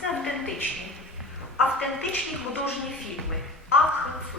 Це автентичні. Автентичні художні фільми. АХФ.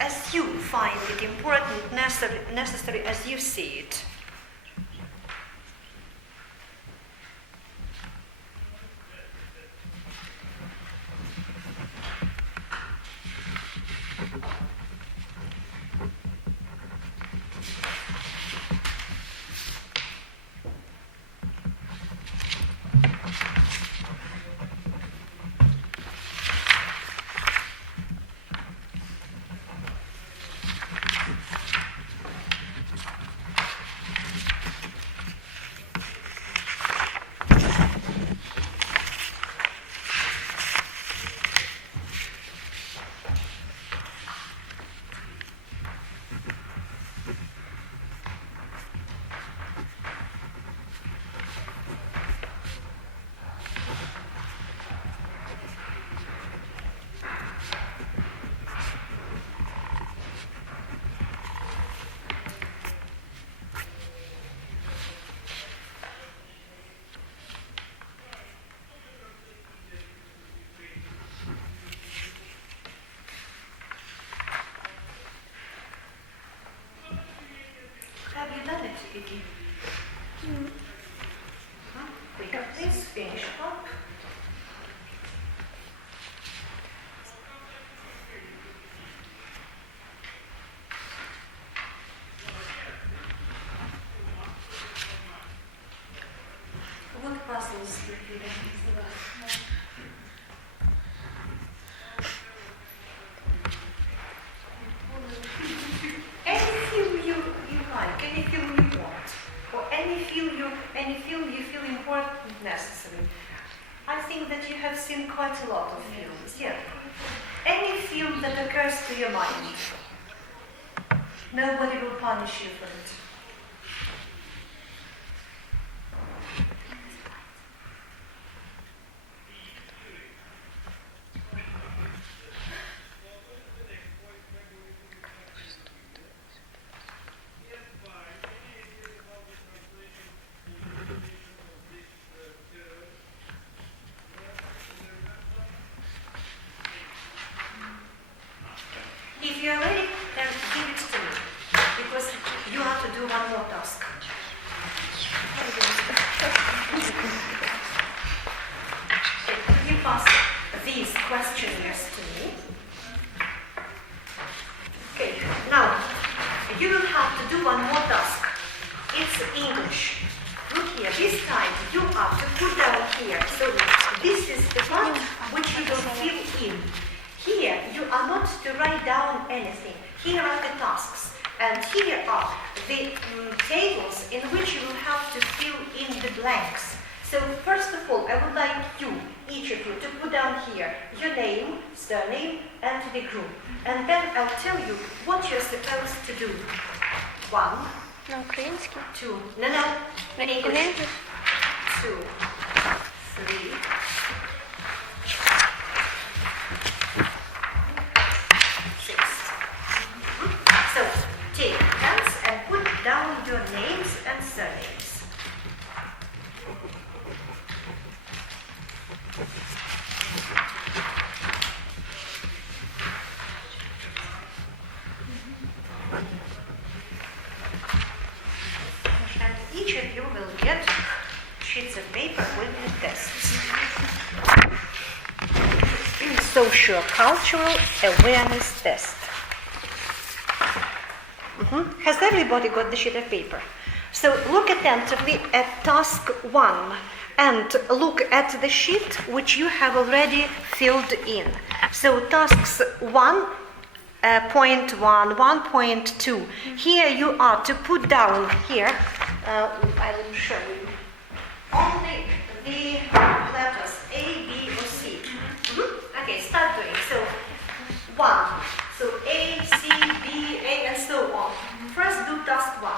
As you find it important, necessary as you see it. Have you done it, Vicky? We have this finished up. What puzzles did you do? Any film you feel important, necessary. I think that you have seen quite a lot of films. Yeah. Any film that occurs to your mind. Nobody will punish you for it. If you are ready, then give it to me, because you have to do one more task. Can you pass these questionnaires to me? Okay, now you will have to do one more task. It's English. Look here, this time you have to put down here. So this is the part which you will fill in. Here, you are not to write down anything. Here are the tasks. And here are the tables in which you will have to fill in the blanks. So first of all, I would like you, each of you, to put down here your name, surname, and the group. And then I'll tell you what you're supposed to do. 1, На українській. 2, no, На English. English. 2, 3, 6. So take hands and put down your names and surnames. And each of you will get sheets of paper with the tests. Socio-cultural awareness test. Has everybody got the sheet of paper? So look attentively at task 1 and look at the sheet which you have already filled in. So tasks 1.1, 1.2. Here you are to put down here, I will show you, only the letters A, B, or C. Okay, start doing. So 1. So A, C, B, A, and so on. First do task 1.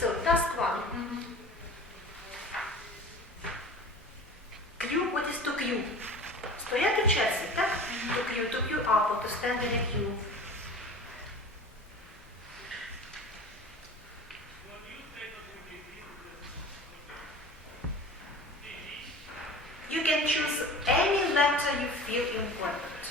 So task 1. Q, what is to Q? Стояти в черзі, так? To Q up, or to stand in a queue. You can choose any letter you feel important.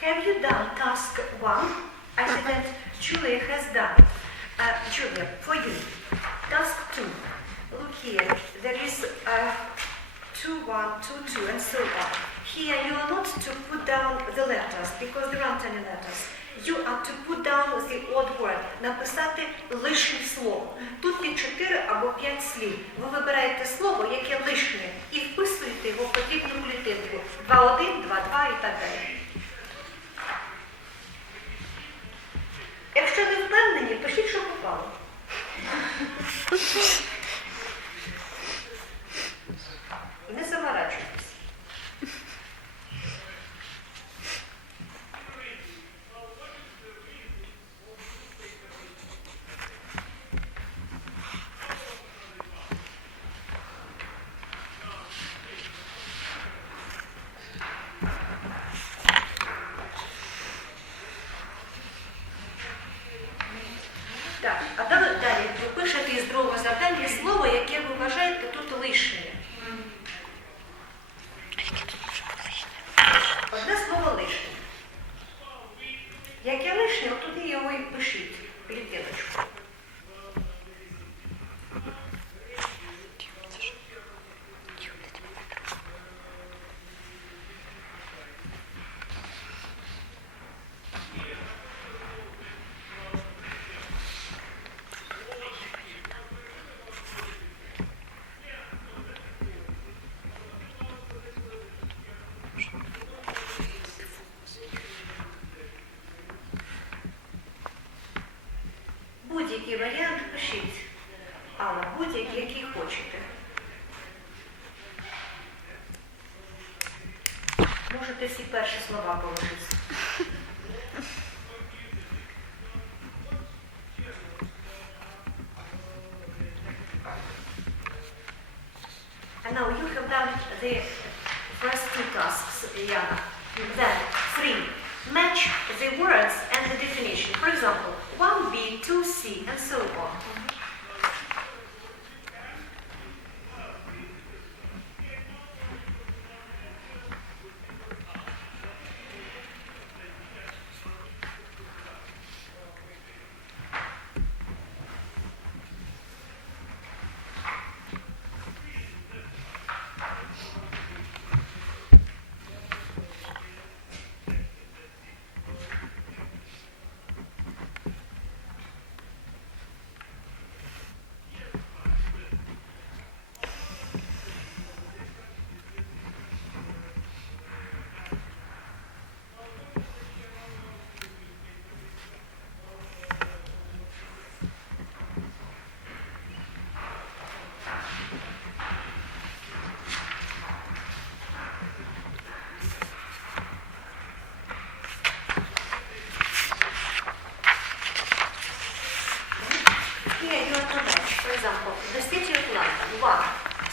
Have you done task 1? I said that Julia has done it. Julia, for you. Task 2. Look here. There is 2, 1, 2, 2, and so on. Here you are not to put down the letters because there aren't any letters. You are to put down the odd word. Написати лишнє слово. Тут є 4 або 5 слів. Ви вибираєте слово, яке лишнє, і вписуєте його в потрібну клітинку. 2.1, 2.2 і так далі. Якщо не впевнені, пишіть, що попало. Не заморачуйтесь. Так, а далі ви пишете із другого завдання слово, яке ви вважаєте тут лишнє. Одне слово лишнє. Яке лишнє, туди його і пишіть, клітиночку. Будь-який варіант пишіть, але будь-який, який хочете. Можете всі перші слова положити. And now you have done the first two tasks, Yana. Then 3. Match the words and the definition. For example, 1B, 2C, and so on. For example, the city of London, 1.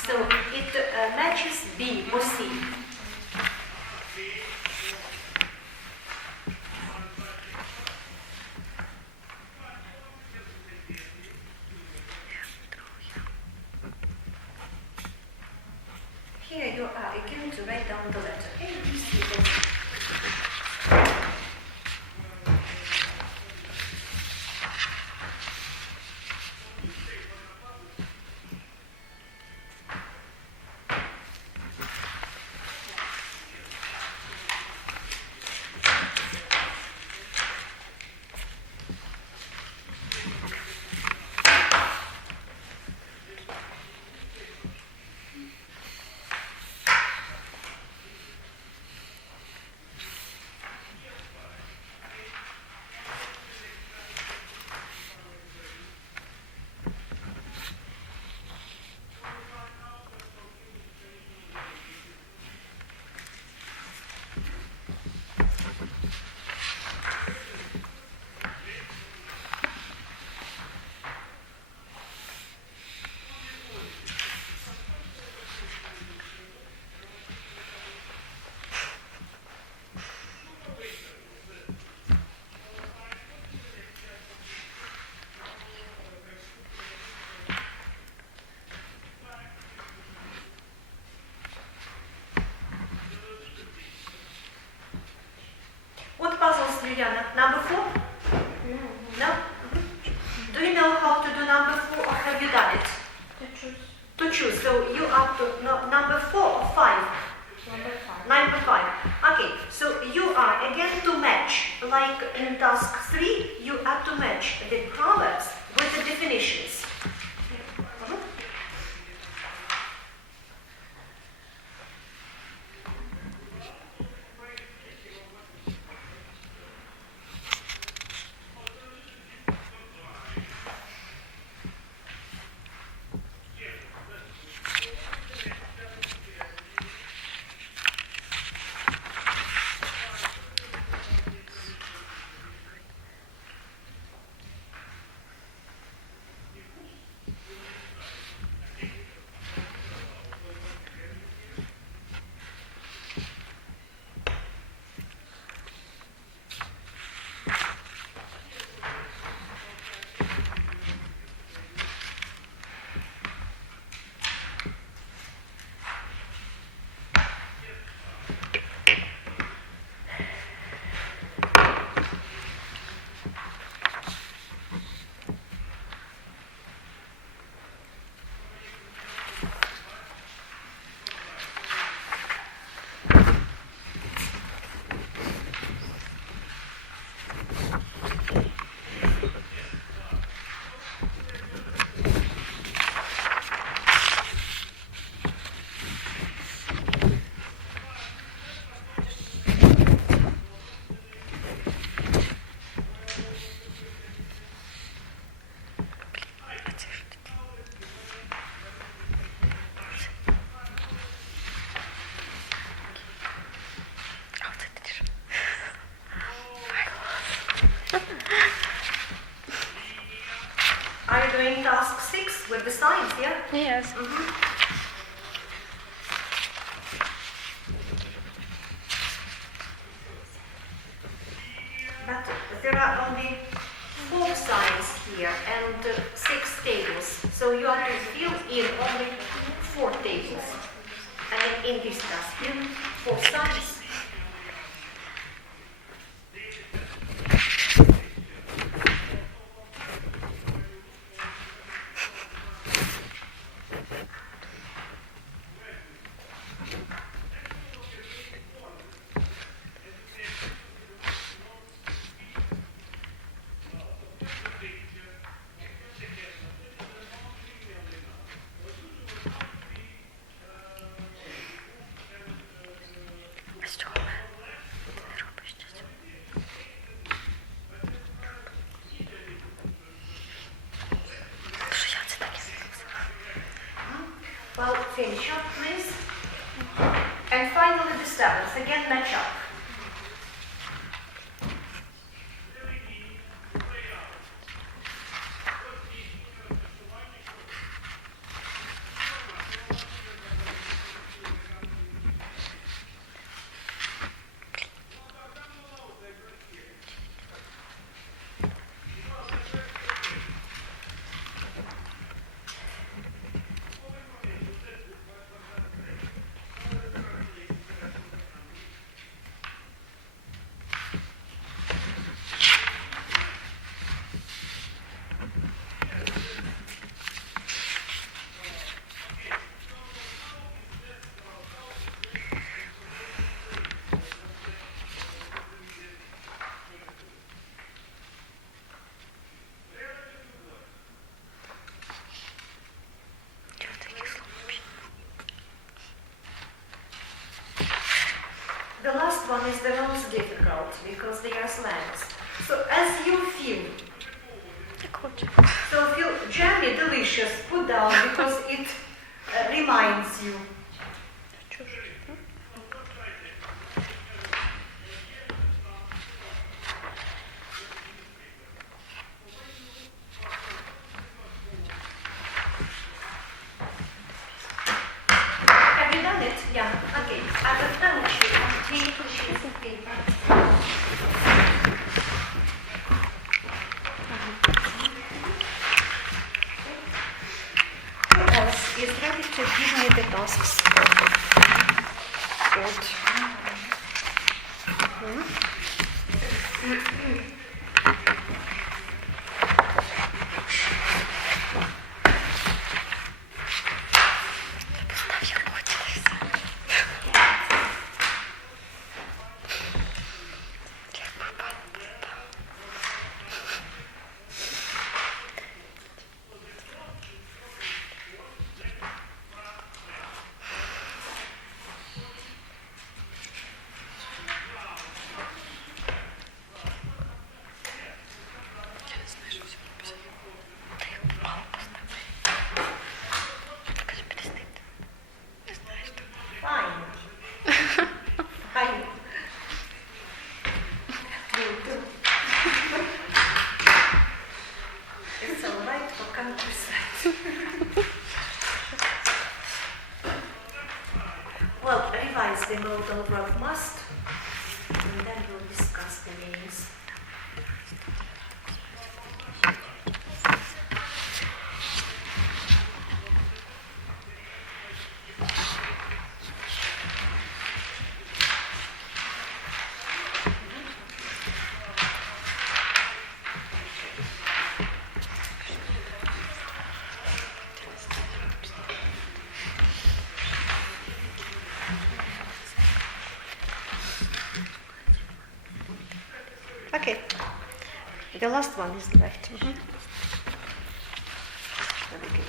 So it matches B or C. Here you are going to write down the letter. A, B, C, D. Juliana, number 4? No? Do you know how to do number 4 or have you done it? To choose. So you are to number 4 or 5? Number 5. Okay, so you are again to match, like in task 3, you are to match the proverbs with the definitions. Are you doing task 6 with the signs, yeah? Yes. in this dustbin for science. Well, finish up, please. And finally the stables. Again, match up. The last one is the most difficult because they are slangs. So as you feel, jammy, delicious, put down because it reminds you. Have you done it? Yeah. Okay. I've done it. Take a sheet of paper. Is ready to give me the tasks. Good. Well, revise the modal verb must, and then we'll discuss the names. Okay, the last one is left. Very good.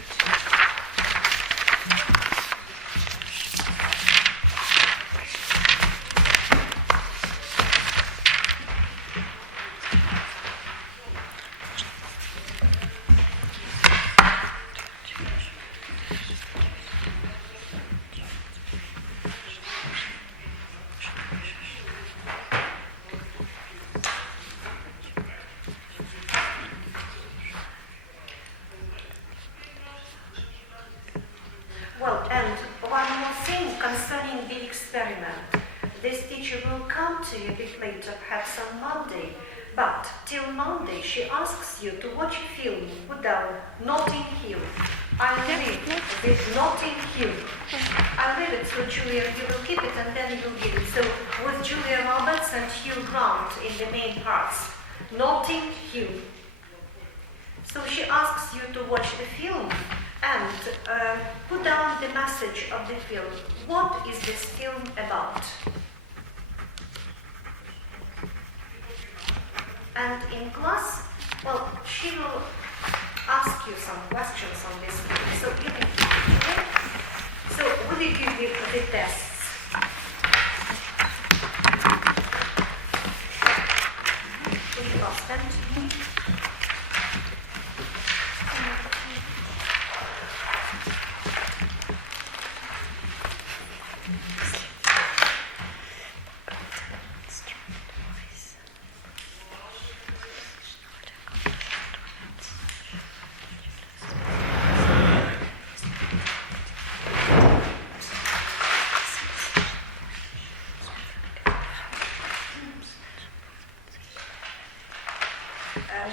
Well, and one more thing concerning the experiment. This teacher will come to you a bit later, perhaps on Monday. But till Monday, she asks you to watch a film without Notting Hill. I'll leave with Notting Hill. I'll leave it so Julia, you will keep it and then you'll give it. So with Julia Roberts and Hugh Grant in the main parts. Notting Hill. So she asks you to watch the film and put down the message of the film. What is this film about? And in class, well, she will ask you some questions on this film. So you can okay? So will you give me the tests? Please pass them to me.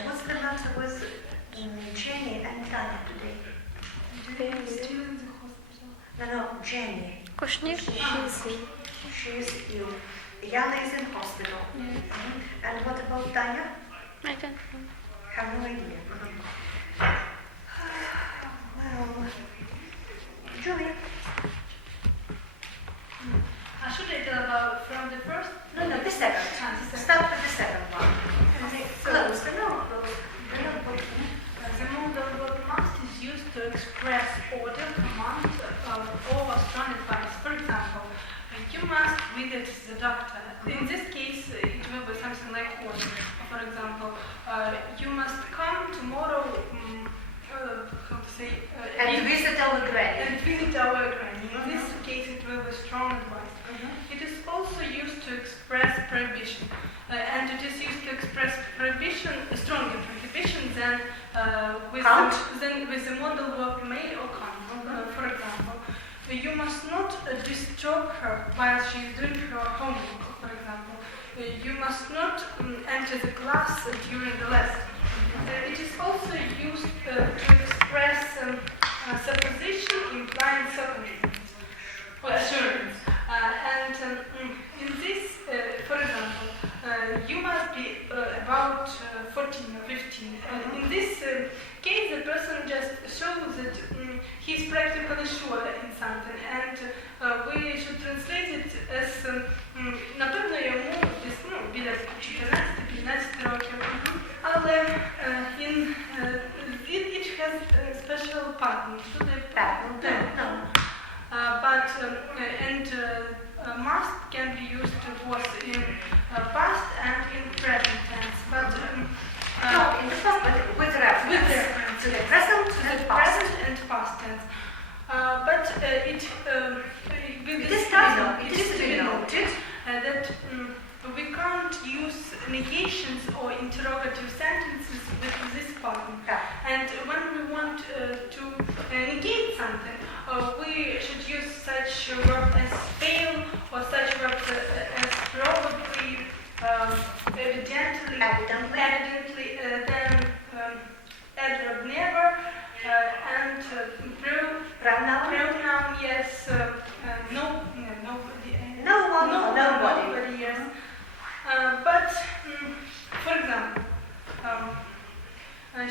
What's the matter with Jenny and Tanya today? No, Jenny. She's ill. Yana is in hospital. And what about Tanya? I don't know. Have no idea. Well, Julia. Should I tell about from the first? No, the second. Start with the second one. Close the notebook. The modal verb must is used to express order, command, or strong advice. For example, you must visit the doctor. In this case, it will be something like order. For example, you must come tomorrow. How to say? And visit our granny. And visit our granny. In this case, it will be strong advice. It is also used to express prohibition. And it is used to express prohibition, stronger prohibition than with the modal verb may or can. For example, you must not disturb her while she is doing her homework. For example, you must not enter the class during the lesson. It is also used to express supposition implying certainty or assurance. And in this, for example, you must be about 14 or 15. In this case, the person just shows that he is practically sure in something, and we should translate it as напевно йому десь біля 14-15 років. Але it has a special pattern. Should I pattern? No. But must can be used both in past and in present tense. But no, in the past, but with reference to the present, present and past tense. But it is to be noted that we can't use negations or interrogative sentences with this pattern. And when we want to negate something, we should use such verb as fail or such verb as probably, evidently, then adverb never, and pronoun yes, nobody, yes. But for example,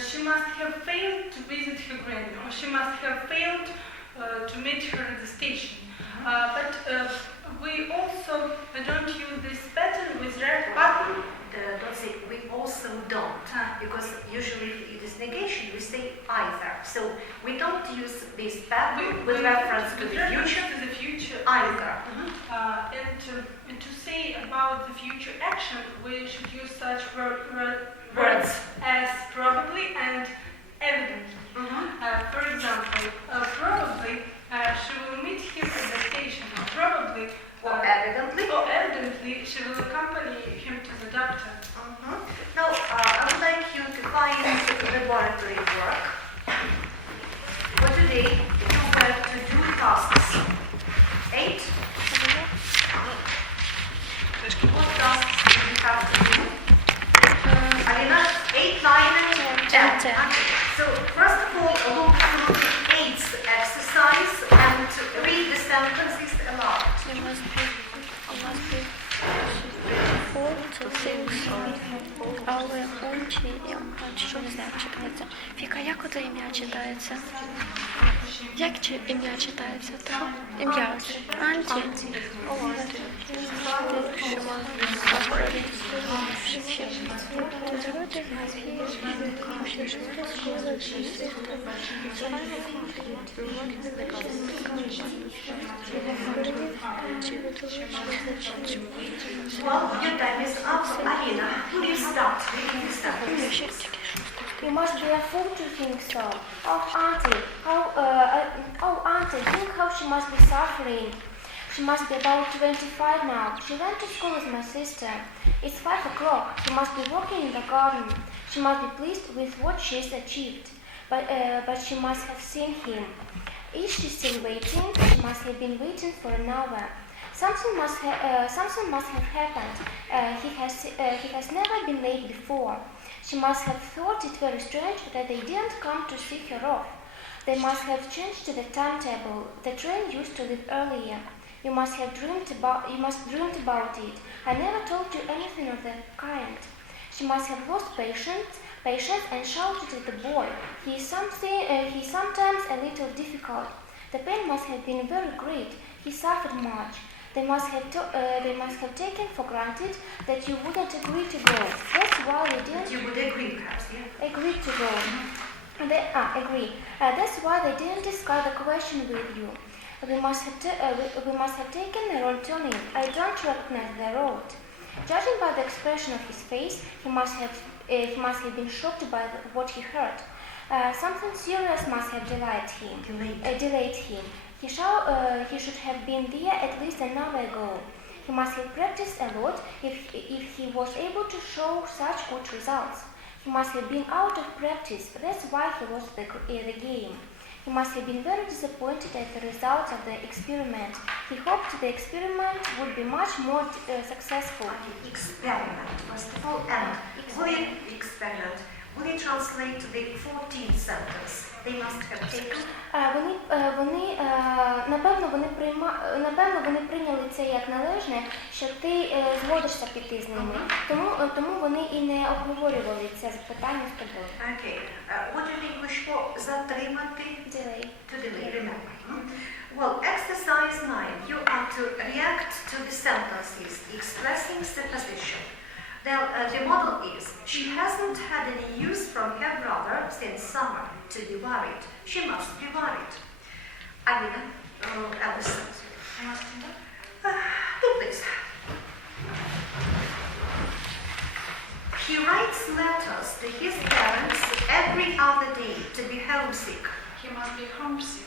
she must have failed to visit her granny, or she must have failed to meet her at the station. But we also don't use this pattern with red button. Don't say we also don't, because usually it is negation, we say either. So we don't use this pattern with reference to the future either. And to say about the future action, we should use such words as probably and evidently. For example, probably she will meet him at the station. Probably or evidently she will accompany him to the doctor. Now, I would like you to find laboratory work. For today, you have to do tasks 8. What tasks do you have to do? Alina, 8, 9, and 10. So, first of all, look through the 8 Що не знаю, як читається. Віка, як ото ім'я читається? Як ім'я читається? Так? Ім'я. Анті. Well, your time is up. Alina, will you start reading the sentence? You must be a fool to think so. Oh, Auntie, Auntie, think how she must be suffering. She must be about 25 now. She went to school with my sister. It's 5 o'clock. She must be working in the garden. She must be pleased with what she's achieved. But she must have seen him. Is she still waiting? She must have been waiting for an hour. Something must have happened. He has never been late before. She must have thought it very strange that they didn't come to see her off. They must have changed the timetable. The train used to leave earlier. You must dreamed about it. I never told you anything of the kind. She must have lost patience and shouted at the boy. He is sometimes a little difficult. The pain must have been very great. He suffered much. They must have taken for granted that you wouldn't agree to go. That's why they didn't. You would agree, perhaps, yeah? Agree to go. Agree. That's why they didn't discuss the question with you. We must have taken the wrong turning. I don't recognize the road. Judging by the expression of his face, he must have been shocked by what he heard. Something serious must have delayed him. He should have been there at least an hour ago. He must have practiced a lot if he was able to show such good results. He must have been out of practice. That's why he lost the game. He must have been very disappointed at the results of the experiment. He hoped the experiment would be much more successful. Experiment, first of all, and experiment. Will you translate the 14th sentence? They must have taken. Напевно, вони прийняли це як належне, що ти згодишся піти з ними. Тому вони і не обговорювали це запитання з тобою. Okay. What in English for затримати? Delay. To delay, remember. Well, exercise 9. You are to react to the sentences expressing supposition. The model is, she hasn't had any news from her brother since summer. To be worried. She must be worried. Alina, Alison. Do please. He writes letters to his parents every other day to be homesick. He must be homesick.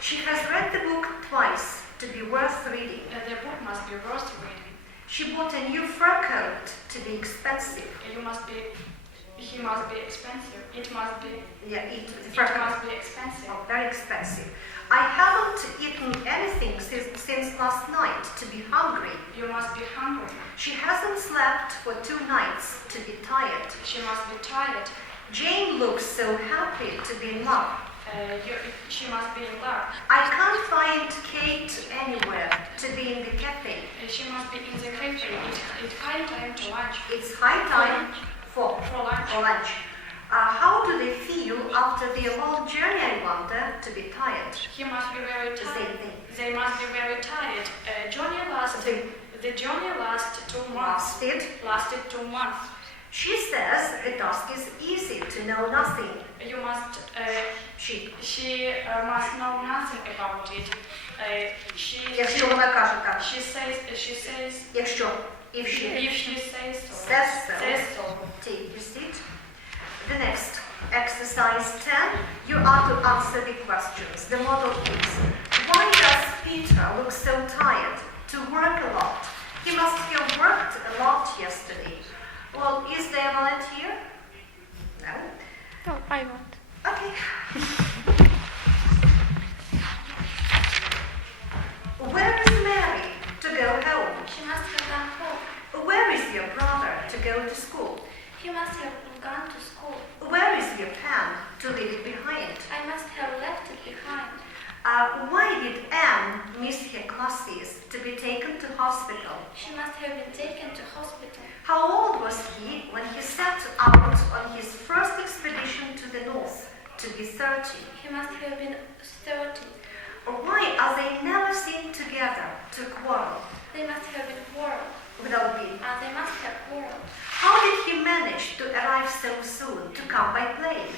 She has read the book twice to be worth reading. The book must be worth reading. She bought a new fur coat to be expensive. He must be expensive. It must be. Yeah, it must be expensive. Oh, very expensive. I haven't eaten anything since last night to be hungry. You must be hungry. She hasn't slept for 2 nights to be tired. She must be tired. Jane looks so happy to be in love. She must be in love. I can't find Kate anywhere to be in the cafe. She must be in the cafe. It's high time to lunch. It's high time for lunch. How do they feel after their long journey, I wonder, to be tired? He must be very tired. They must be very tired. The journey lasted 2 months. Lasted 2 months. She says the task is easy to know nothing. You must. She must know nothing about it. Якщо вона каже так. She says. Якщо. If she says so. Says so. Take your seat. The next, exercise 10. You are to answer the questions. The model is, why does Peter look so tired? To work a lot. He must have worked a lot yesterday. Well, is there a volunteer? No? No, I want. Okay. Where is Mary to go home? She must have gone home. Where is your brother to go to school? He must have gone to school. Where is your pen to leave it behind? I must have left it behind. Why did Anne miss her classes to be taken to hospital. She must have been taken to hospital. How old was he when he set out on his first expedition to the north? To be 30. He must have been 30. Why are they never seen together to quarrel? They must have been quarreled. Without being. They must have quarreled. How did he manage to arrive so soon, to come by plane?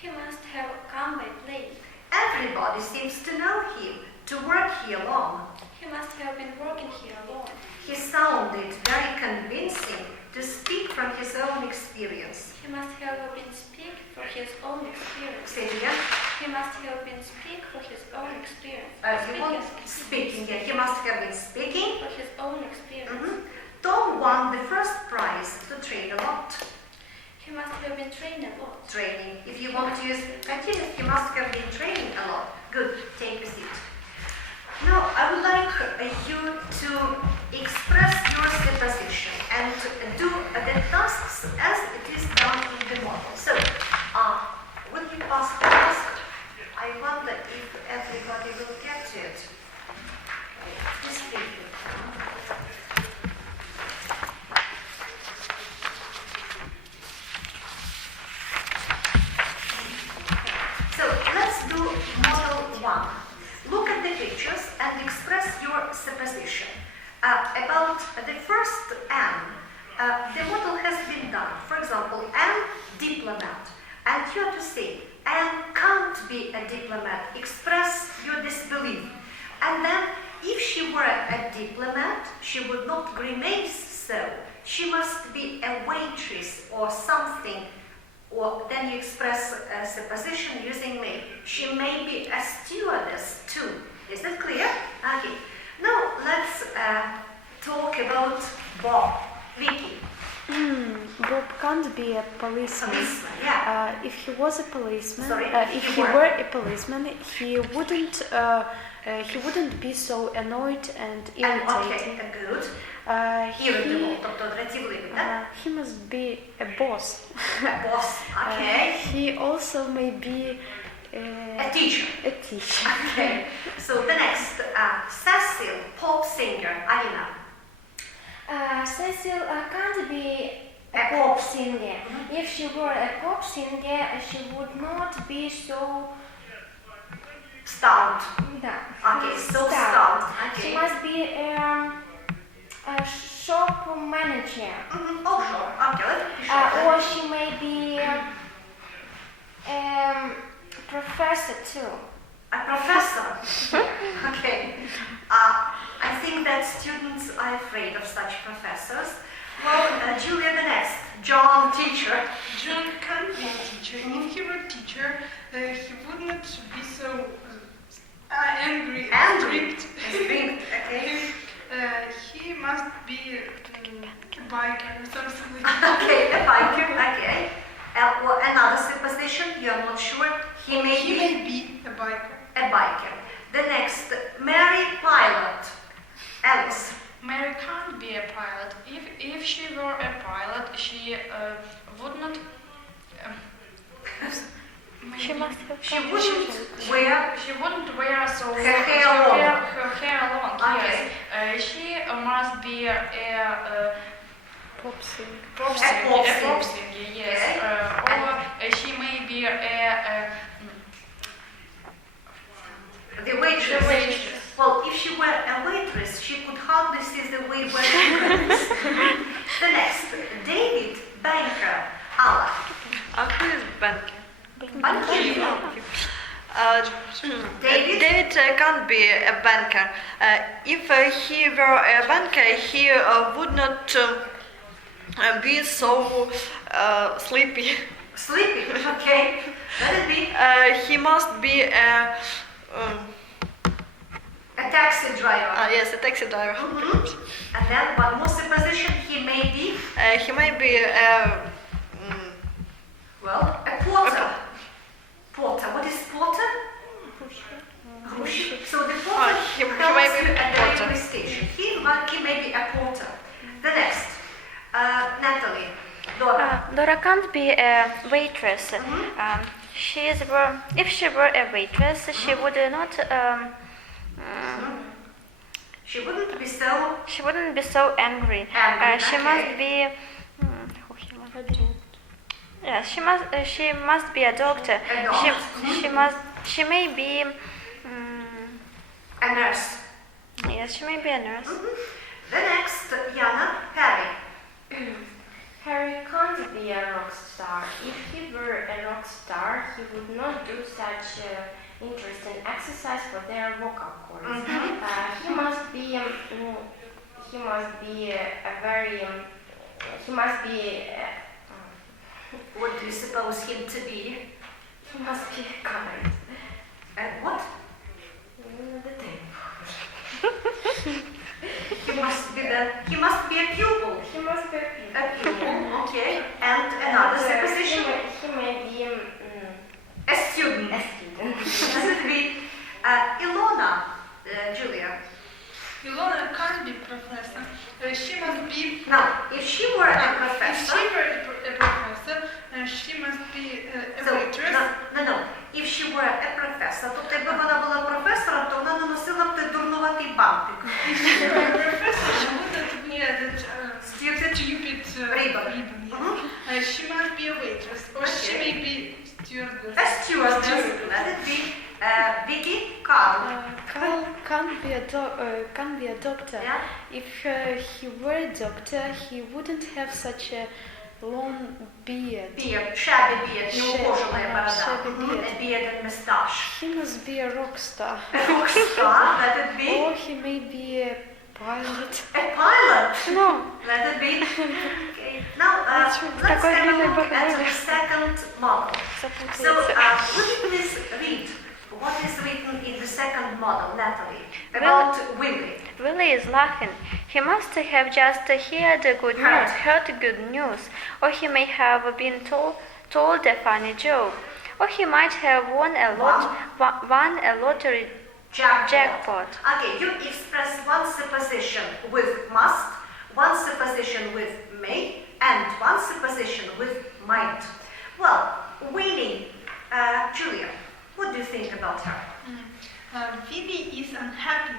He must have come by plane. Everybody seems to know him, to work here long. He must have been working here alone. He sounded very convincing to speak from his own experience. He must have been speak for his own experience. Say it again. He must have been speak for his own experience. Speaking. Yeah, he must have been speaking. For his own experience. Tom won the first prize to train a lot. He must have been trained a lot. Training. If you want to use continuous, he must have been training a lot. Good. Take a seat. Now, I would like you to express your supposition and do the tasks as it is done in the model. So, will you pass the task? I wonder if everybody will get it. This paper. So, let's do model 1. Look at the pictures and express your supposition. About the first N, the model has been done. For example, N, diplomat. And you have to say, N can't be a diplomat. Express your disbelief. And then, if she were a diplomat, she would not remain so. She must be a waitress or something. Or then you express a supposition using may. She may be a stewardess too. Is that clear? Okay. Now let's talk about Bob. Vicky. Bob can't be a policeman. Policeman, yeah. If he was a policeman, Sorry, if he were a policeman, he wouldn't be so annoyed and irritated. Okay, good. He must be a boss. A boss, okay. He also may be a teacher. A teacher. Okay. So the next, Cecil, pop singer, Alina. Cecil can't be a pop singer. If she were a pop singer, she would not be so stout. Okay, so stout. Okay. She must be a shop manager. Oh, sure. Okay. Or she may be a professor too. A professor? Okay. I think that students are afraid of such professors. Well, Julia, the next. John, teacher. John can't be a teacher. And if he were a teacher, he would not be so angry and strict. Okay. He must be a biker or something like that. Okay, a biker, okay. Well, another supposition, you're not sure. He may be a biker. A biker. The next, Mary Pilot. Alice. Mary can't be a pilot. If she were a pilot, she would not. She must have. She wouldn't wear. She wouldn't wear so her hair long. Her hair long. Okay. Yes. She must be a pop singer. Pop singer. Yes. Or she may be the waitress. Well, if she were a waitress, she could hardly see the way where she goes. The next, David Banker. Allah. Who is Banker? David can't be a banker. If he were a banker, he would not be so sleepy. Sleepy, okay. Let it be. He must be a taxi driver. Yes, a taxi driver. And then one more supposition, he may be. He may be a a porter. Porter. What is porter? So the porter he may be at the porter. railway station. He may be a porter. The next, Natalie. Dora. Dora can't be a waitress. If she were a waitress, she would not. She wouldn't be so She wouldn't be so angry. angry. She must be. Yes, she must. She must be a doctor. She may be. A nurse. Yes, she may be a nurse. The next, Yana, Harry. Harry can't be a rock star. If he were a rock star, he would not do such interesting exercise for their vocal cords. He must be a very. He must be. What do you suppose him to be? He must be kind. What? The thing. He must be a pupil. He must be A pupil, okay. And another supposition. He may be A student. a student. Does it be Ilona, Julia? Ilona can't be professor. She must be. Now, if she were a If she professor, were a professor, she must be a waitress. No. If she were a professor, тобто якби вона була професором, то вона не носила б той дурнуватий бантик. If she were a professor, she wouldn't wear that stupid Ribbon. She must be a waitress, or she may be stewardess. A stewardess. Let it be Vicky, Carl. Carl can't be a doctor. Yeah. If he were a doctor, he wouldn't have such a long beard. Shabby beard, неухоженная борода. Shabby beard. A beard and moustache. He must be a rock star. Rock star, let it be. Or he may be a pilot. A pilot. No. Let it be. Okay. Now, let's have a look at the second model. So, would you please read what is written in the second model, Natalie, about Willie? Willie is laughing. He must have just heard good news, or he may have been told a funny joke, or he might have won a lottery jackpot. Okay, you express one supposition with must, one supposition with may, and one supposition with might. Well, Willie, Julia, what do you think about her? Phoebe is unhappy.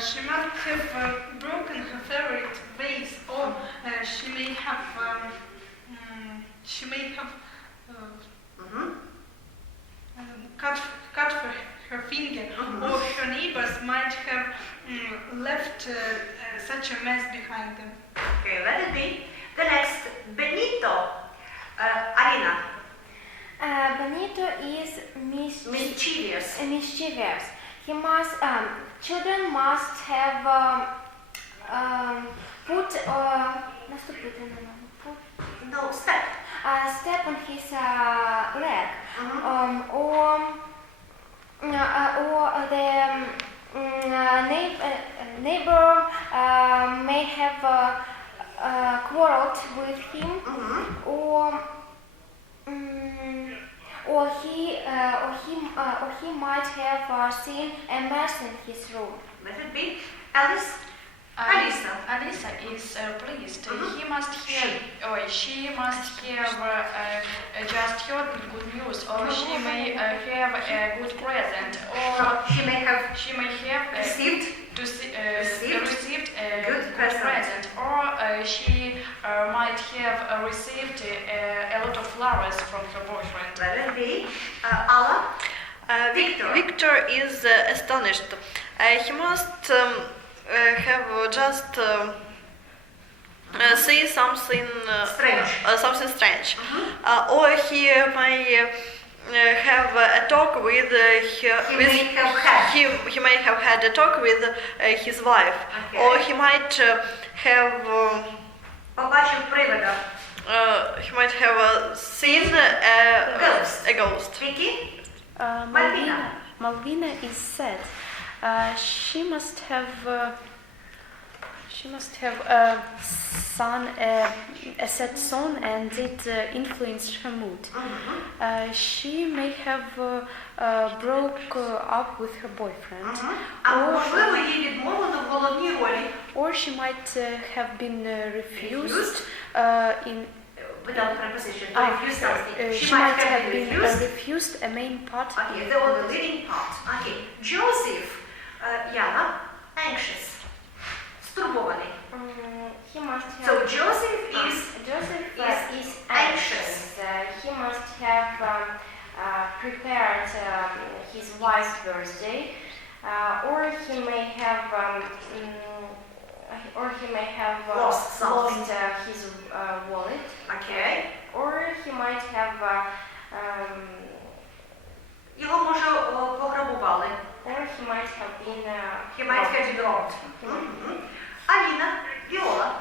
She must have broken her favorite vase, or she may have cut her finger, or her neighbors might have left such a mess behind them. Okay, let it be. The next, Benito, Alina. Benito is Mischievous. mischievous. He must. Children must have put No, step. step on his leg, or the neighbor may have quarreled with him, or he might have seen a mess in his room. Let it be. Alice. Alisa. Alisa is pleased. He must hear, or she must have just heard good news, or she may have a good present, or She may have received received a good present. or she might have received a lot of flowers from her boyfriend. Let it be. Alla. Victor. Victor is astonished. He must have just see something strange, or he may have a talk with he may have had a talk with his wife, or he might have Побачив привида. he might have seen a ghost. Vicky. Malvina is sad. She must have a sad song, and it influenced her mood. She may have broke up with her boyfriend, Можливо, їй відмовлено в головній ролі. or she might have been refused in. Without preposition, to refuse something. She might have been refused a main part. Okay, the leading part. Okay, Joseph, Yana, anxious. стурбований. He must So have. Joseph is Joseph is anxious. He must have prepared his wife's birthday, or he may have Lost something. his wallet, okay. or he might have Його може пограбували. or he might have been He might have been robbed. Аліна, Віола.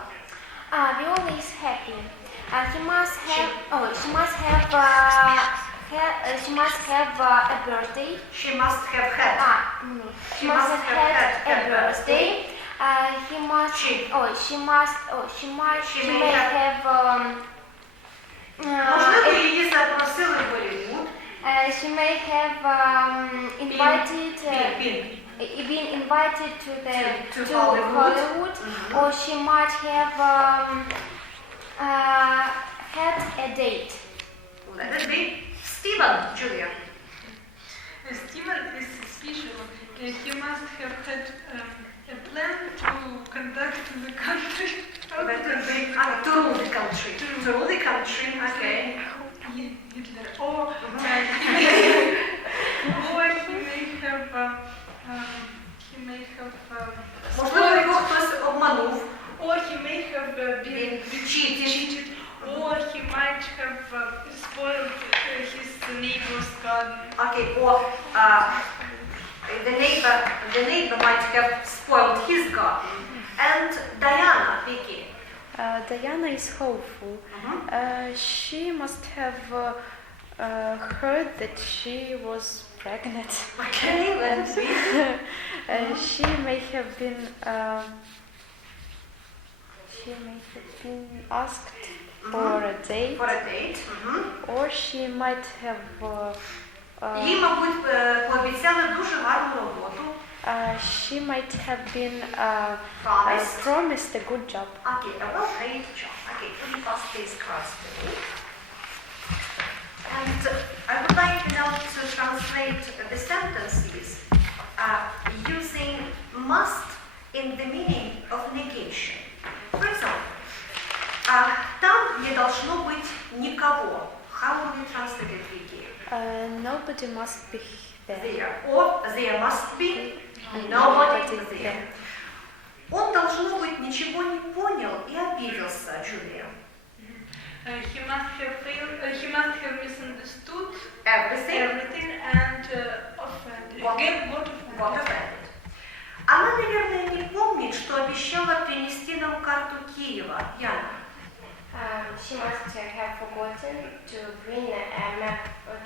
Viola is happy. She must have a birthday. She must have had. She must have had a birthday. She may have Можливо, її запросили в Голлівуд. she may have been invited to Hollywood, or she might have had a date. Let it be. Стівен, Джулія. Stephen is special. He must have had a plan to conduct the country. Let it be. To rule the country. To rule the country, okay. Hitler. Or he may have Можливо, його хтось обманув. or he may have been Cheated. cheated, or he might have spoiled his neighbor's garden. Okay, or the neighbor might have spoiled his garden. And Diana, Vicky. Diana is hopeful. She must have heard that she was pregnant. Okay, let's see. She may have been asked for a date, For a date. or she might have Їй, мабуть, пообіцяли дуже гарну роботу. she might have been Promised. promised a good job. Okay, a well-paid job. Okay, can you pass these cards to me? And I would like now to translate the sentences using must in the meaning of negation. For example, там не должно быть никого. How would you translate it, Vicky? Nobody must be there. There. Or there must be nobody there. Он, должно быть, ничего не понял и обиделся, Джулия. He must have misunderstood Everything. everything and offended. Got Got offended. Она, наверное, не помнит, что обещала принести нам карту Киева. Яна. She must have forgotten to bring a map of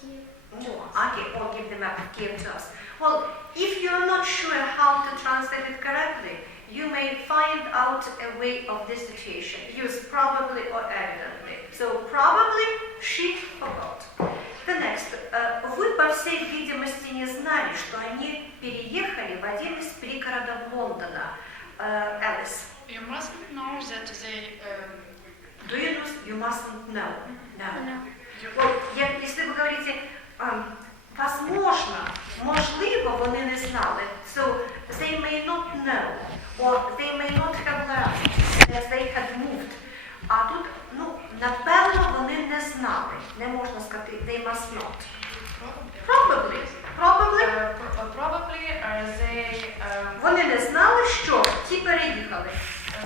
Kiev to us. Okay, or give the map of Kiev to us. Well, if you're not sure how to translate it correctly, you may find out a way of this situation. Use probably or evidently. So probably she forgot. The next. Вы, по всей видимости, не знали, что они переехали в один из пригородов Лондона. Alice. You mustn't know that they. Do you know? You mustn't know. No. Well, если вы говорите, возможно, можливо, вони не знали. So they may not know, or they may not have learned as they had moved. А тут, напевно, вони не знали. Не можна сказати, they must not. Probably. Probably they. Вони не знали, що ті переїхали.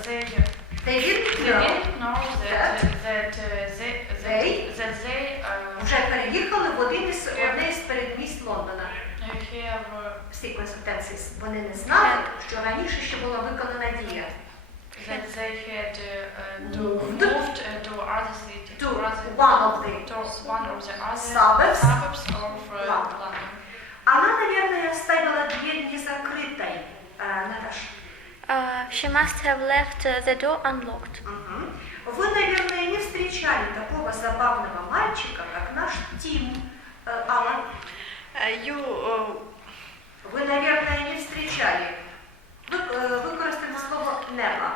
They They didn't know didn't know that they вже переїхали в одне із передмість Лондона. have Sequence of tenses. Вони не знали, що раніше ще була виконана дія. that they had moved to other city, To one of the other suburbs of London. Она, наверное, оставила дверь незакрытой. Наташа. She must have left the door unlocked. Вы, наверное, не встречали такого забавного мальчика, как наш Тим. Алла. Вы, наверное, не встречали. Використати слово never.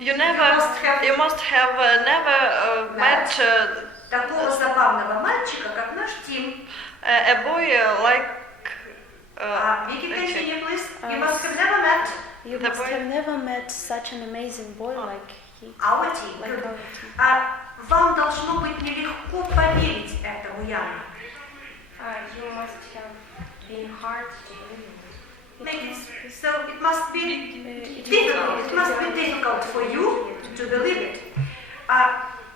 You must have never met Такого забавного мальчика, как наш Тим. a boy like. Vicky, continue, please. You The must boy- have never met such an amazing boy like he. Our team. Like Good. our team. Вам должно быть нелегко поверить этому, Яна. You must have been hard to believe. Make it, so it must be difficult. It must be difficult for you to believe it.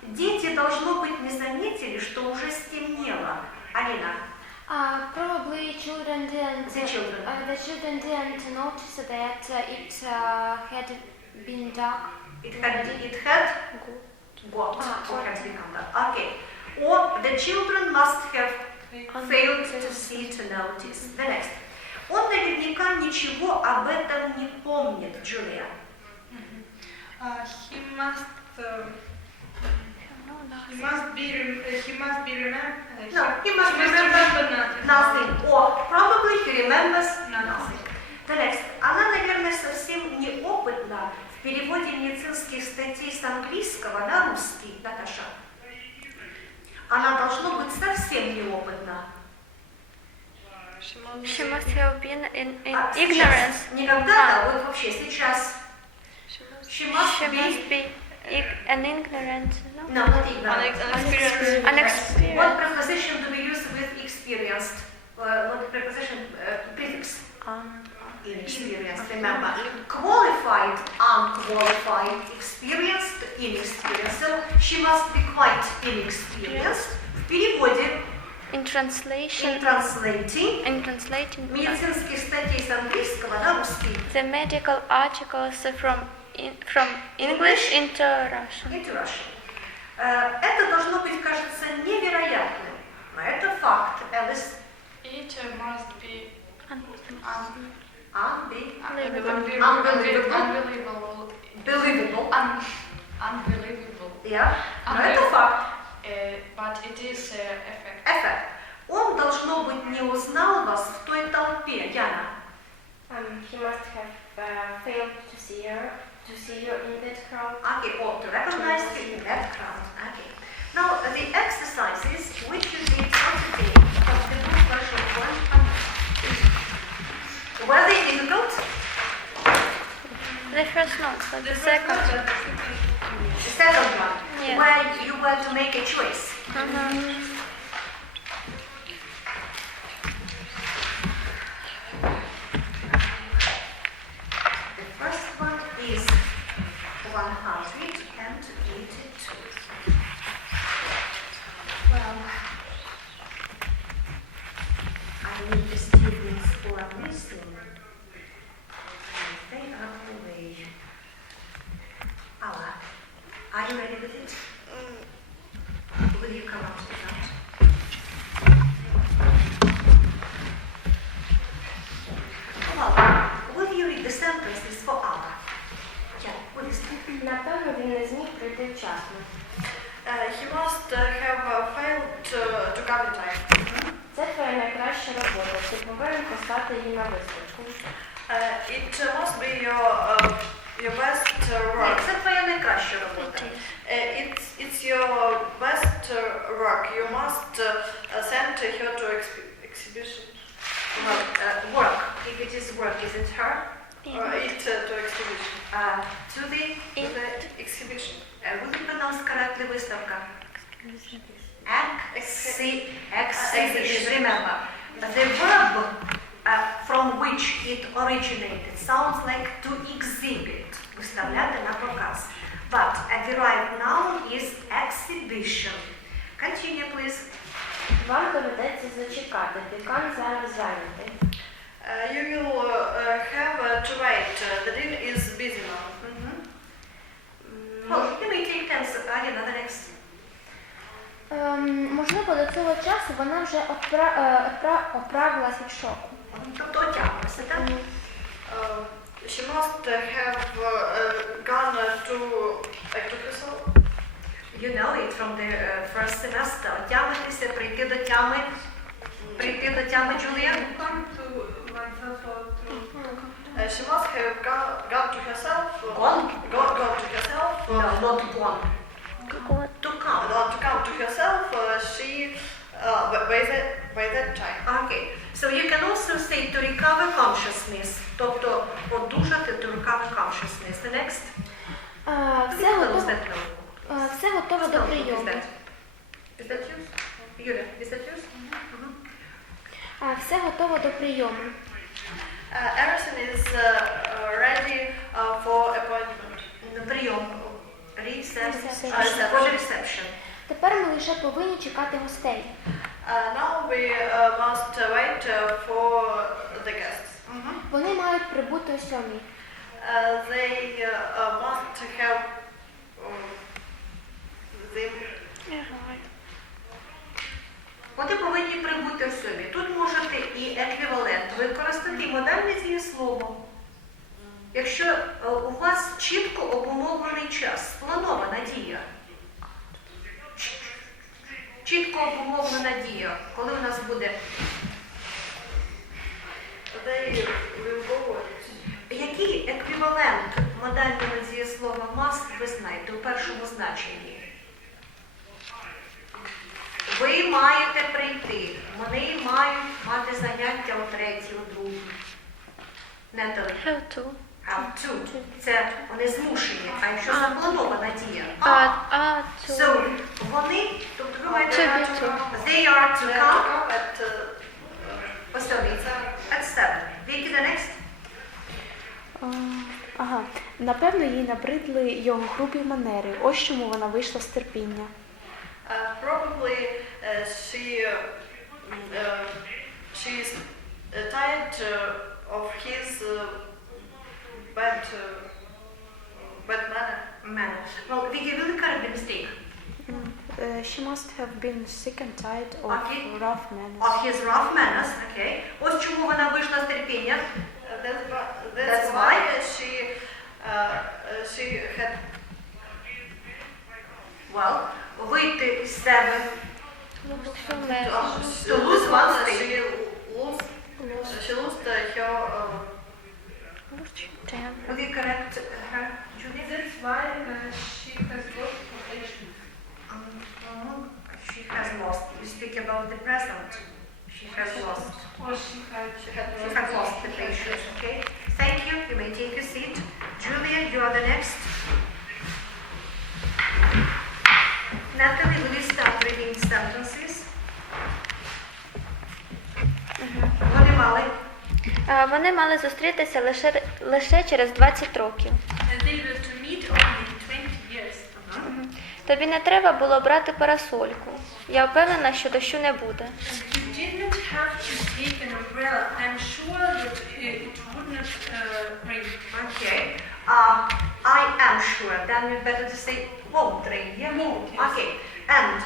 Дети, должно быть, не заметили, что уже стемнело. Алина, Probably children didn't. the children. The children didn't notice that it had been dark. It had got or had become dark. Okay. Or the children must have failed to see, to notice. The next. Он наверняка ничего об этом не помнит, Джулия. He must remember Nothing. Or probably he remembers nothing. The next. Она, наверное, совсем неопытна в переводе медицинских статей с английского на русский, Наташа. Она должно быть совсем неопытна. She must have been in Сейчас. ignorance. Не когда-то, вот вообще сейчас. She must She be must be an ignorant. No? no, not ignorant. Unexperienced. Unexperienced. What preposition do we use with experienced? What preposition? Prefix. Inexperienced, remember. Qualified, unqualified, experienced, inexperienced. So she must be quite inexperienced. В переводе, In translation. in translating медицинские статьи с английского на русский. The medical articles from English into Russian. Into Russian. Это должно быть, кажется, невероятным. Но это факт, Элис. It must be Unbelievable. Unbelievable. Yeah. Но это факт. But it is a fact. Эффект. Он, должно быть, не узнал вас в той толпе, Яна. He must have failed to see you in that crowd. Okay, or to recognize you in that crowd. Okay. Now, the exercises which you did for today from the book version 1. Were they difficult? The first not, but the second. The second one, Yeah. where you were to make a choice. The first one is 182. Well, I need the students who are listening. And they are away. Aula, are you ready with it? Will you come up to that? Well, will you read the sentences for Aula? Yeah, what is it? Напевно, він не зміг прийти вчасно. He must have failed to come in time. Це твоя найкраща робота. Ти повинен послати її на виставку. It must be your best work. Це твоя найкраща робота. It's your best work. You must send her to exhibition. Well, work. If it is work, is it her? Or it to exhibition. To the Exhibition. would you pronounce correctly выставка? Exhibition. Remember, the verb from which it originated sounds like to exhibit, выставляти на показ. But a derived noun is exhibition. Continue, please. Вам доведеться зачекати. Декан зараз зайнятий. You will have to wait. The dean is busy now. Well, you may take tense again, the next. Можливо, до цього часу вона вже оправилась від шоку. Тобто отягнувся, так? She must have gone to herself. You know it from the first semester. Отямитися, прийти до тями. Прийти до тями, Джулія? Come to myself or to She must have gone to herself. Gone? Gone to herself. No, not one. To come. To come to herself. She by that time. Okay. So you can also say to recover consciousness, тобто одужати, to recover consciousness. The next. Все готово до прийому. Is that yours? Юля, is that yours? Все готово до прийому. Everything is ready for appointment. Прийом. Reception. Тепер ми лише повинні чекати гостей. Now we must wait for the guests. Вони мають прибути о 7:00. They must have Вони повинні прибути в собі. Тут можете і еквівалент використати, і модальне дієслово. Якщо у вас чітко обумовлений час, спланована дія. Чітко обумовлена дія, коли у нас буде. Який еквівалент модального дієслова must ви знаєте у першому значенні? Ви маєте прийти. Вони мають мати заняття о 3:00, о 2:00. Наталі. Have to. Have to. Це вони змушені, а якщо запланована дія. To. So, вони, тобто ви маєте To be to. They are to come at 7. Віки, the next. Напевно, їй набридли його грубі манери. Ось чому вона вийшла з терпіння. Probably she's tired of his bad manner. Well, Vicky, will the correct mistake? She must have been sick and tired of Okay. rough manners. Of his rough manners, okay. Ось чому вона вийшла з терпіння. That's why she had вийти із себе. to lose one thing. She lost her. Will you correct her, Julie? That's why she has lost position. She has lost. You speak about the present. She has lost. Or she She has lost the patience, okay? Thank you. You may take a seat. Julia, you are the next. Natalie, will you start reading sentences? Вони мали зустрітися лише через 20 років. They were to meet only in 20 years. Тобі не треба було брати парасольку. Я впевнена, що дощу не буде. You didn't have to take an umbrella. I'm sure that it would not rain. Okay. I am sure. Then we better to say won't rain. Yeah? Won't, yes. Okay. And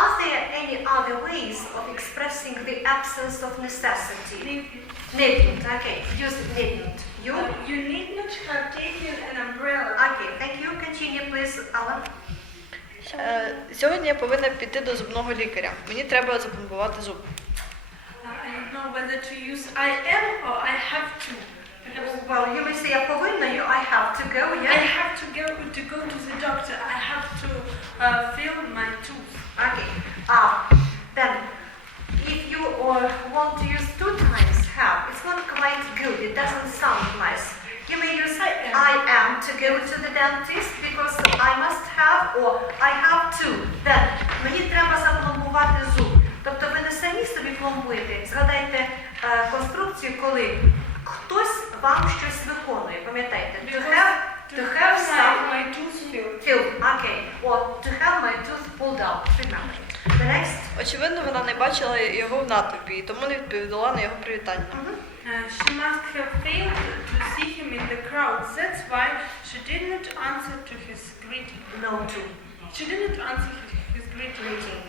are there any other ways of expressing the absence of necessity? Needn't. Okay. Use needn't. You need not have taken an umbrella. Okay. Thank you. Continue, please, Alan. Сьогодні я повинна піти до зубного лікаря. Мені треба запломбувати зуб. I don't know whether to use I am or I have to. Well, you may say I повинна, I have to go, I yeah? have to go to the doctor. I have to fill my tooth. Okay. Then, if you want to use 2 times have, it's not quite good. It doesn't sound nice. You may use I am to go to the dentist because I must have or I have to. Then, мені треба запломбувати зуб. Тобто ви не самі собі пломбуєте. Згадайте конструкцію, коли хтось вам щось виконує. Пам'ятаєте? To have my tooth filled. filled. Okay. Or to have my tooth pulled out. Remember. The next. Очевидно, вона не бачила його в натовпі, і тому не відповіла на його привітання. She must have failed to see him in the crowd. That's why she did not answer to his greeting. No to. She did not answer his greeting.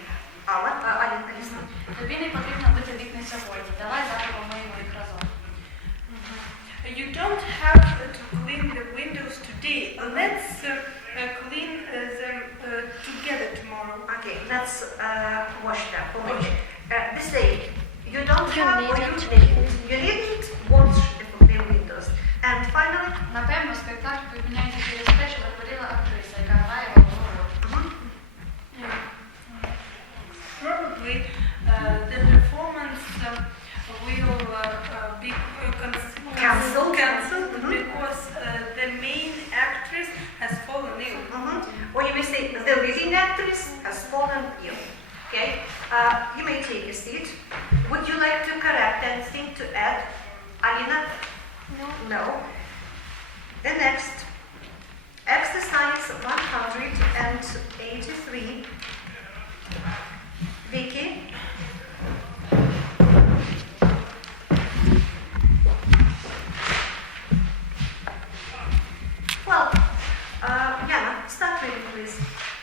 Аля, лisten. Тобі не потрібно бити вікна сьогодні. Давай завтра помиємо їх разом. You don't have to clean the windows today. Let's clean them together tomorrow. Okay, let's wash them. This day, you don't You have or you needn't. didn't. You didn't wash the windows. And finally, Напевно, спектакль відміняється через те, що захворіла актриса, яка грає головну роль. Probably the performance No. The next, exercise 183. Vicky. Well, Jana, start reading, please.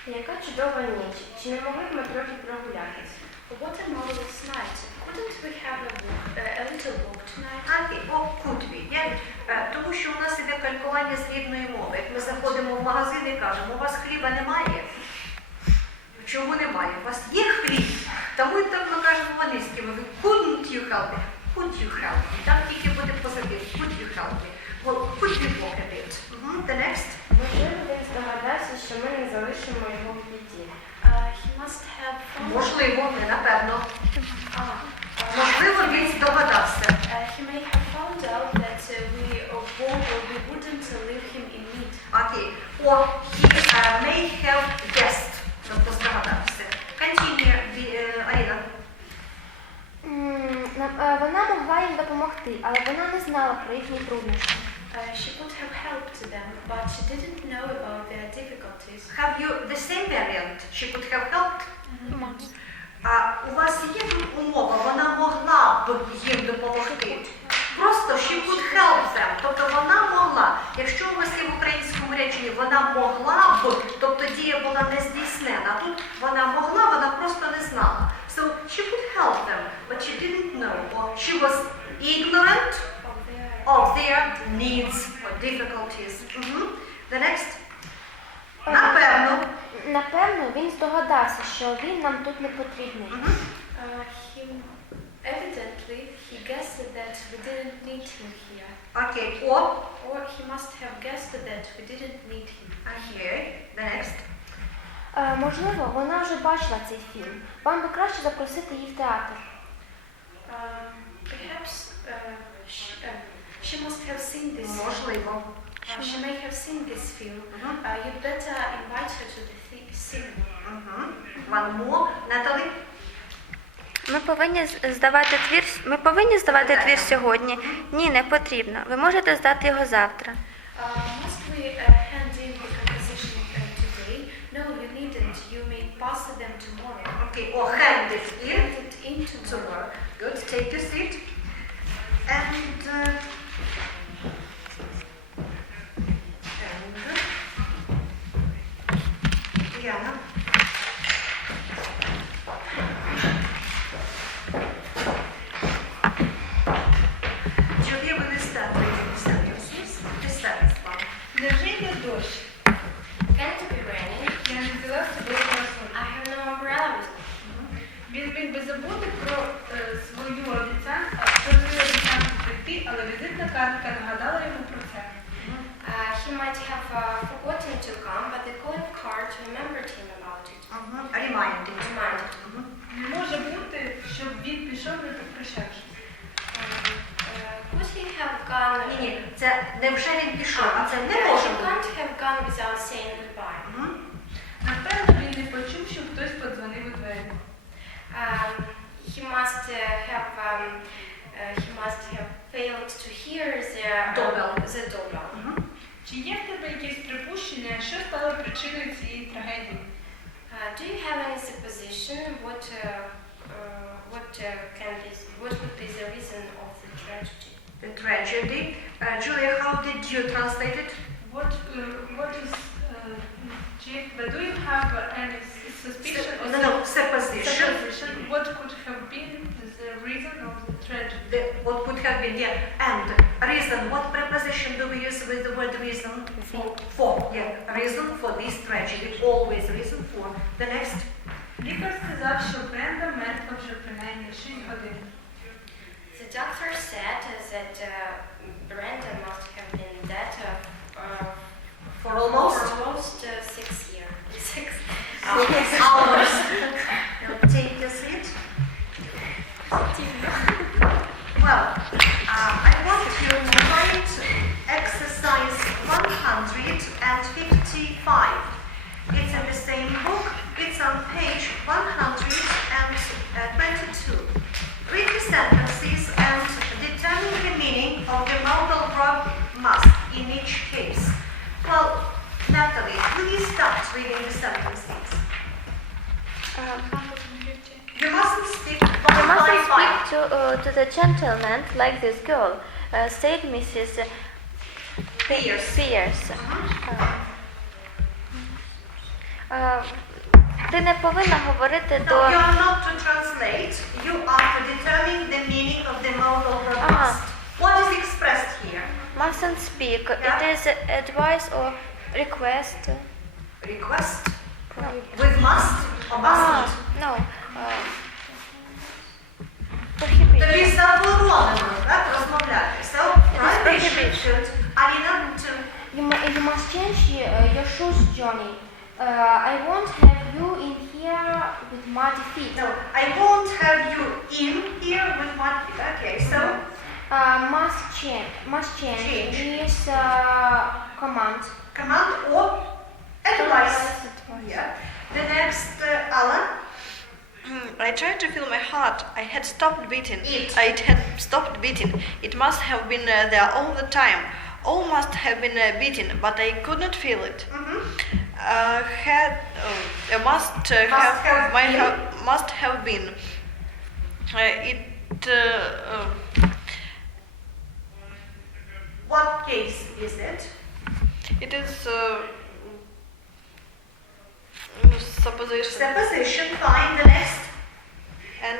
Яка чудова ніч. Чи не могли б ми трохи прогулятись? What a marvelous night. Couldn't we have a little walk tonight? Окей, could be. Тому що у нас іде калькування з рідної мови. Як ми заходимо в магазин і кажемо, у вас хліба немає? Чому немає? У вас є хліб? Тому і так ми кажемо в англійській мові, couldn't you help me? Could you help me? Там тільки буде позитив. Could you help me? Well, could we walk a bit? The next. Можливо, він здогадався, що ми не залишимо його в біді. He must have found... Можливо, не напевно. Можливо, він здогадався. He may have found out that we wouldn't leave him in need. Окей. Or he may have guessed. Тобто здогадався. Continue, Аріна. Вона могла їм допомогти, але вона не знала про їхні труднощі. She could have helped them, but she didn't know about their difficulties. Have you the same variant? She could have helped? У вас є тут умова, вона могла б їм допомогти. Просто she could help them, тобто вона могла. Якщо у вас є в українському реченні вона могла б, тобто дія була не здійснена. Тут вона могла, вона просто не знала. So she could help them, but she didn't know. Or she was ignorant of their needs or difficulties. The next. Напевно, він здогадався, що він нам тут не потрібний. Evidently, he guessed that we didn't need him here. Okay, Or he must have guessed that we didn't need him. Okay, the next. Можливо, вона вже бачила цей фільм. Вам би краще запросити її в театр. Perhaps she must have seen this. Можливо. She may have seen this film. You'd better invite her to the cinema. One more. Natalie? Ми повинні здавати твір сьогодні. Ні, не потрібно. Ви можете здати його завтра. Must we hand in the composition today? No, you needn't. You may pass them tomorrow. Okay, or hand it in. Hand it in tomorrow. Good, take your seat. And Diana. Julia will start reading the sentences. The sentence one. Невже йде дощ? Can it be raining? Я не взяла з собою парасоль. I have no umbrella with me. Він міг би забути про свою обіцянку прийти, але візитна картка нагадала йому про це. He might have forgotten to come, but the calling card remembered him about it. Reminded. Не може бути, щоб він пішов, не попрощавшись. Could he have gone? Ні, це не вже він пішов, а це не може He бути. can't have gone without saying goodbye. Напевно, він не почув, що хтось подзвонив у двері. He must have failed to hear the doorbell. Чи є в тебе якесь припущення, що стало причиною цієї трагедії? Do you have any supposition what would be the reason of the tragedy? The tragedy. Julia, how did you translate it? What is but do you have any suspicion or Supposition. what could have been the reason of the tragedy? What could have been, yeah. And reason, what preposition do we use with the word reason? For, yeah. Reason for this tragedy. Always reason for. The next. Лікар сказав, що Бренда мертва вже принаймні 6 годин. The doctor said that Brenda must have been dead For almost 6 years. 6 hours. Take a seat. Well, I want you to write exercise 155. It's in the same book. It's on page 122. Read the sentences and determine determine the meaning of the modal verb must in each case. Well, Natalie, will you start reading the sentences? You mustn't speak one You mustn't by speak to the gentleman like this girl, said Mrs. Pierce. Ти не повинна говорити No, до... you are not to translate. You are to determine the meaning of the modal verb must. What is expressed here? Mustn't speak. Yeah. It is advice or request. Request? With must or mustn't? No. Prohibition. Тобі заборонено, так, розмовляти. So, prohibition should, Alina, You must change your shoes, Johnny. I won't have you in here with muddy feet. no, I won't have you in here with mud feet. Okay, so, Must change. Change. Is command. command or advice. Yeah. The next, Alan. I tried to feel my heart. I had stopped beating. It had stopped beating. It must have been there all the time. All must have been beating, but I could not feel it. Must have been. What case is it? It is supposition. Supposition, fine. The next. And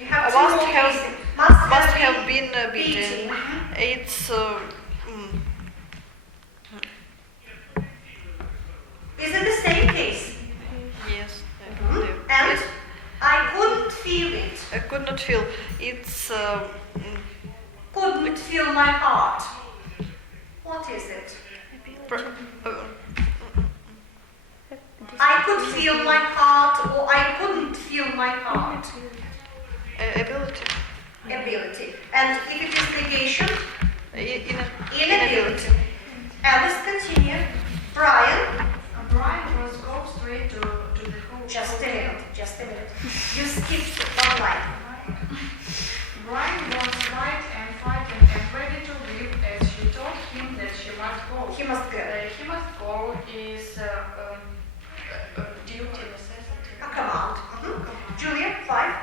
You have two must more have cases. must have been beaten. It's Is it the same case? yes. And I couldn't feel it. I could not feel. It's Couldn't feel my heart. What is it? I could feel my heart or I couldn't feel my heart. Ability. Ability. And if it is negation, Inability. Alice, continue. Brian. Brian was go straight to the hotel. Just a minute. You skipped one line. Brian was right and frightened and ready to leave as she told him that she must go. He must go. He must go is duty, necessity. A command. Julia, 5.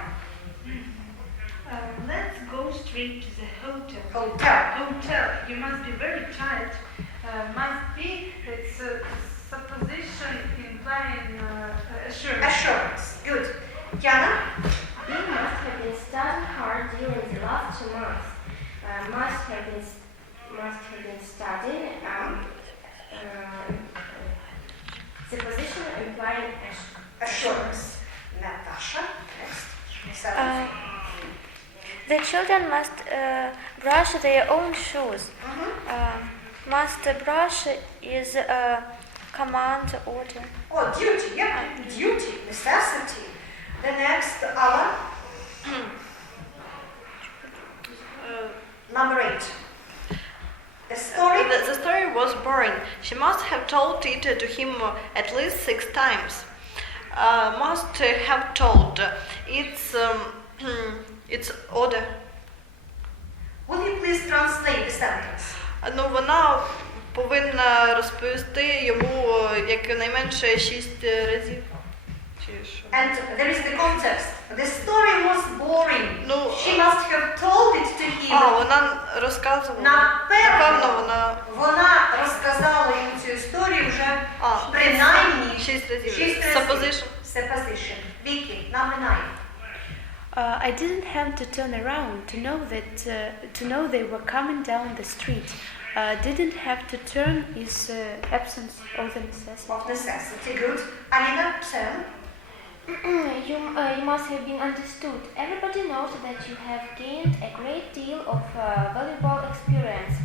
Let's go straight to the hotel. Hotel. Hotel. You must be very tired. Must be. It's a supposition implying assurance. Assurance. Good. Yana. You must have been studying hard during the last 2 months. Must have been studying. Supposition implying Assurance. Natasha. Next. The children must brush their own shoes. Must brush is a command order. Oh, duty. Yeah. Duty. Necessity. The next, Alan. Number 8. The story. The story was boring. She must have told it to him at least 6 times. Must have told. It's order. Will you please translate the sentence? Ну, вона повинна розповісти йому якнайменше 6 разів. Чи що? And there is the context. The story was boring. No. She must have told it to him. Вона розказувала. Напевно, вона розказала йому цю історію вже принаймні 6 разів. 6 разів. Supposition. Supposition. Vicky, number 9. I didn't have to turn around to know they were coming down the street. Didn't have to turn is absence of the necessity. Of necessity. Good. Alina, 10. You must have been understood. Everybody knows that you have gained a great deal of valuable experience.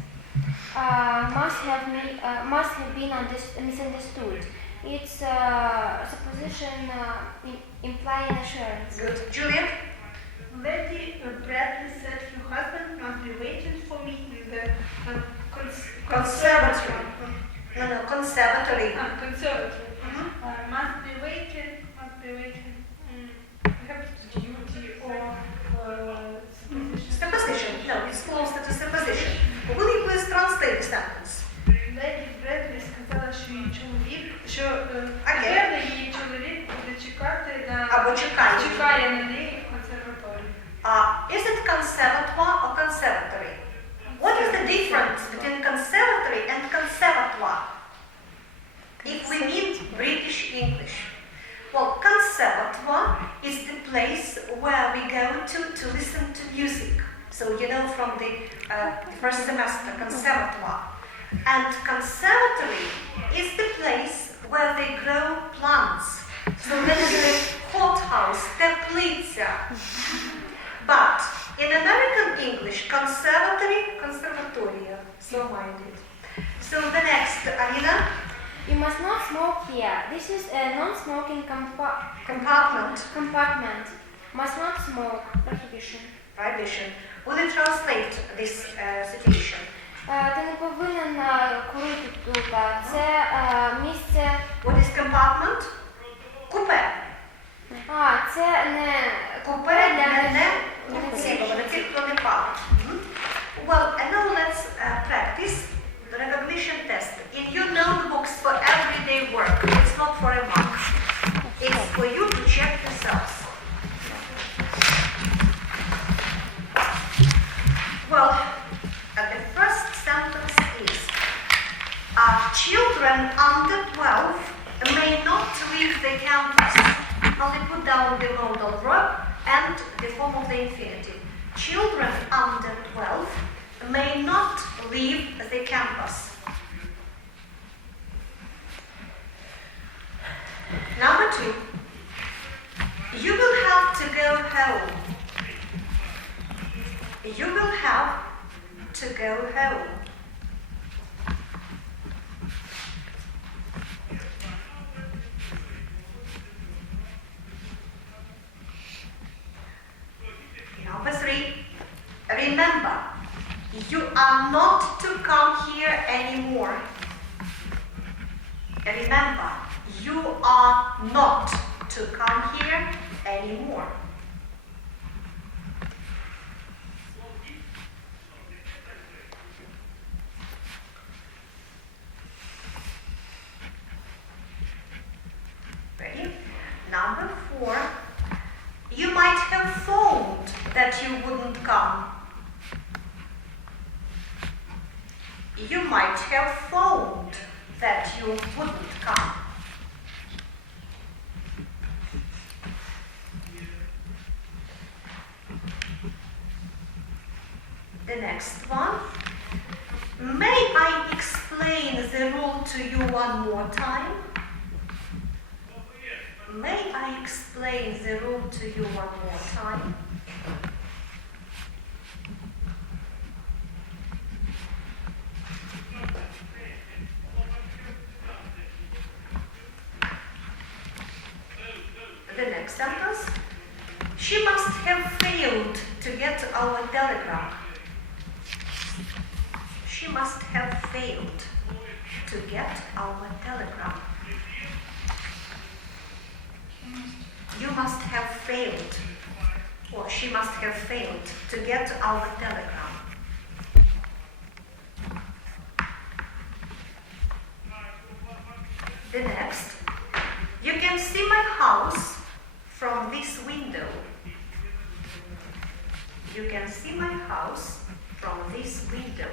Must have been misunderstood. It's supposition implying assurance. Good. Juliet? Lady Bradley said her husband must be waiting for me in the Conservatory. No, conservatory. Conservatory. Must be waiting. Perhaps duty or No, it's closer to supposition. Will you please translate the sentence? Леді Бредлі сказала, що її чоловік, що напевно її чоловік буде чекати на Або чекає на неї в консерваторії. Is it conservatoire or conservatory? What is the difference between conservatory and conservatoire? If we mean British English. Well, conservatoire is the place where we go to listen to music. So you know from the first semester, conservatoire. And conservatory is the place where they grow plants. So that is a hothouse, teplitsa. But in American English, conservatoria, so minded. So the next, Alina? You must not smoke here. This is a non-smoking compartment. Must not smoke. Prohibition. Prohibition. Will you translate this situation? Ти не повинен курити тут. Це місце. What is compartment? Купе. Це не Купе для тих, хто не палить. Well, and now let's practice the recognition test. In your notebooks for everyday work. It's not for a mark. It's for you to check yourselves. Well, the first sentence is children under 12 may not leave the campus. Only put down the modal verb and the form of the infinitive. Children under 12 may not leave the campus. Number 2. You will have to go home. You will have to go home. Number 3. Remember, you are not to come here anymore. Remember, you are not to come here anymore. Ready? Number 4. You might have phoned that you wouldn't come. You might have phoned that you wouldn't come. The next one. May I explain the rule to you one more time? May I explain the rule to you one more time? The next sentence. She must have failed to get our telegram. She must have failed to get our telegram. You must have failed, or she must have failed to get our telegram. The next, you can see my house from this window. You can see my house from this window.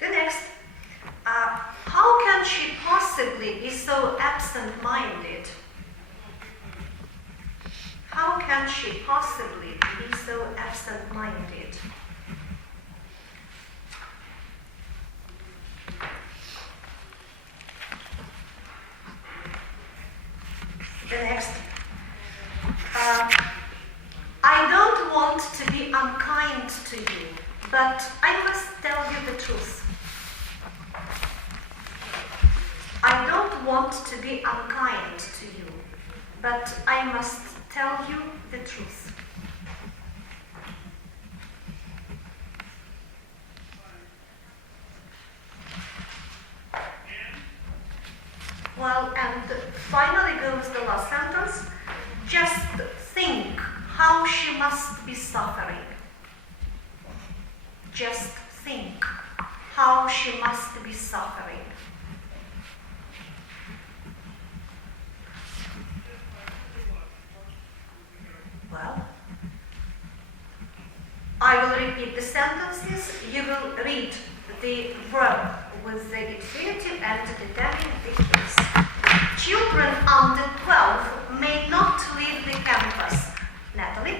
The next, how can she possibly be so absent-minded? How can she possibly be so absent-minded? The next, I don't want to be unkind to you, but I must tell you the truth. I don't want to be unkind to you, but I must tell you the truth. goes the last sentence. Just think how she must be suffering. Just think how she must be suffering. Well, I will repeat the sentences. You will read the verb with the infinitive and determine the case. Children under 12 may not leave the campus. Natalie?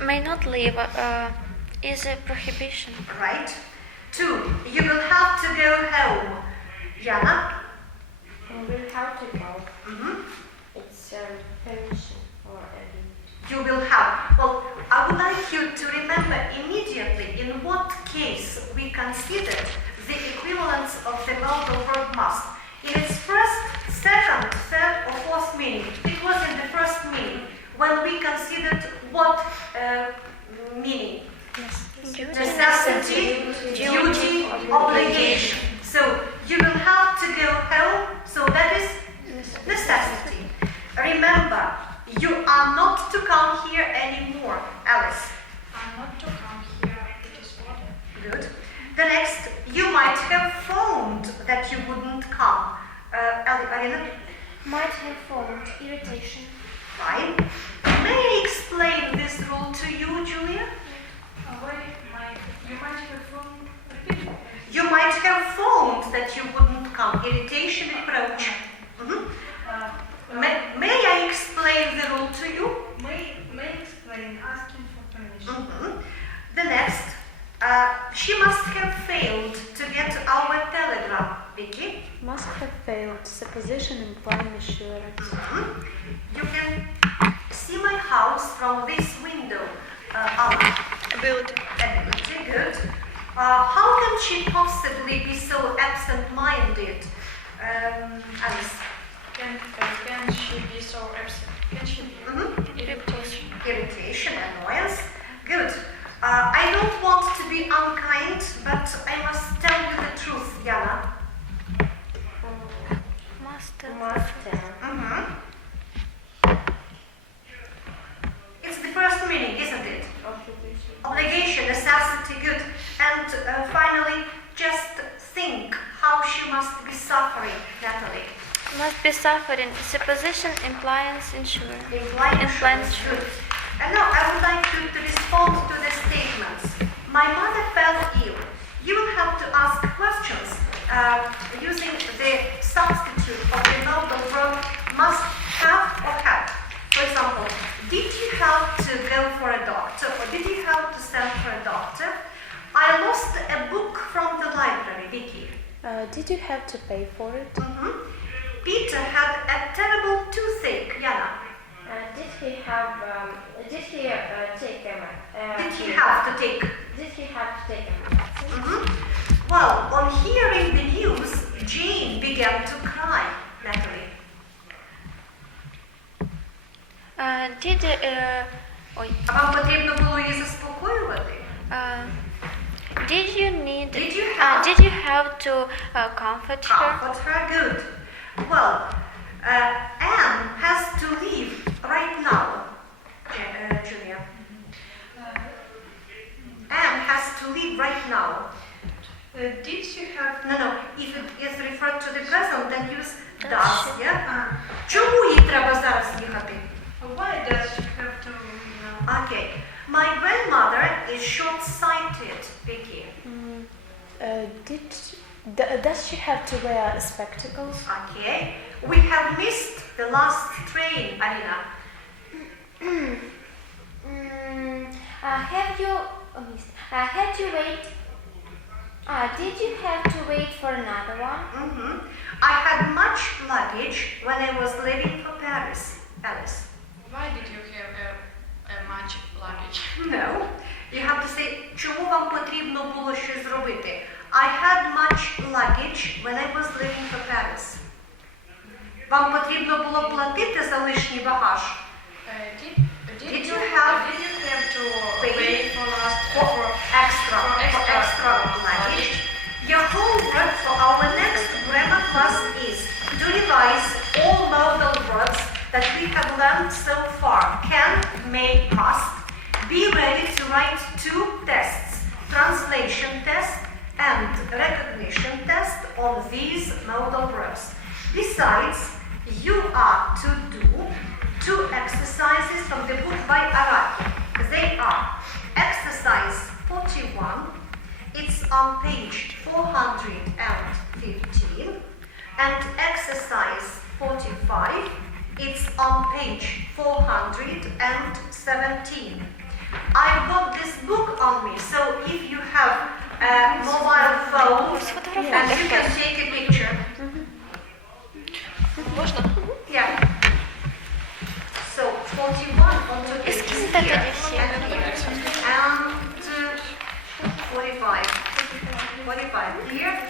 May not leave is a prohibition. Right. 2. You will have to go home. Jana? We will have to go. Mhm. It's permission or You will have. Well, I would like you to remember immediately in what case we considered the equivalence of the modal verb must. In its first, second, third, or fourth meaning. It was in the first meaning when we considered what meaning? Necessity, duty, obligation. So you will have to go home, so that is necessity. Remember, you are not to come here anymore, Alice. I'm not to come here, it is order. Good. The next, you might have phoned that you wouldn't come. Alina? might have phoned. Irritation. Fine. May I explain this rule to you, Julia? You might have phoned. Repeat it. You might have phoned that you wouldn't come. Irritation, reproach. May I explain the rule to you? May explain. Asking for permission. The next, she must have failed to get our telegram. Vicky? Must have failed. Supposition implying assurance. You can see my house from this window. Anna. Ability. Ability, good. How can she possibly be so absent-minded? Alice. Can she be so absent? Can she be? Irritation. Irritation, annoyance. Good. I don't want to be unkind, but I must tell you the truth, Jana. Must have. It's the first meaning, isn't it? Obligation, necessity, good. And finally, just think how she must be suffering, Natalie. Must be suffering. Supposition implies insurance. Implying Implies good. And now I would like you to respond to the statements. My mother fell ill. You will have to ask questions using the substitute of the modal verb must have or had. For example, did you have to go for a doctor or did you have to send for a doctor? I lost a book from the library, Vicky. Did you have to pay for it? Peter had a terrible toothache, Jana. Did he take them? Did he have to take? Did he have to take them? Well, on hearing the news, Jane began to cry, Natalie. Вам потрібно було її заспокоювати? Did you have to comfort her? Comfort her, good. Well, Anne has to leave right now, Julia. Anne has to leave right now. Did you have? No. If it is referred to the present, then use does, yeah? Чому їй треба зараз їхати? Why does she have to leave now? Okay. My grandmother is short-sighted, Vicky. Does she have to wear spectacles? Okay. We have missed the last train, Alina. Did you have to wait for another one? I had much luggage when I was leaving for Paris, Alice. Why did you have much luggage? No. You have to say, чому вам потрібно було щось зробити? I had much luggage when I was leaving for Paris. Вам потрібно було платити за лишній багаж? Did you have to pay for extra luggage? Your homework for our next grammar class is to revise all modal verbs that we have learned so far. Can, may, must. Be ready to write 2 tests, translation test and recognition test on these modal verbs. Besides, you are to do 2 exercises from the book by Araki. They are exercise 41, it's on page 415, and exercise 45, it's on page 417. I've got this book on me, so if you have a mobile phone and you can take a picture. Yeah. So 41 onto page here and 45 here and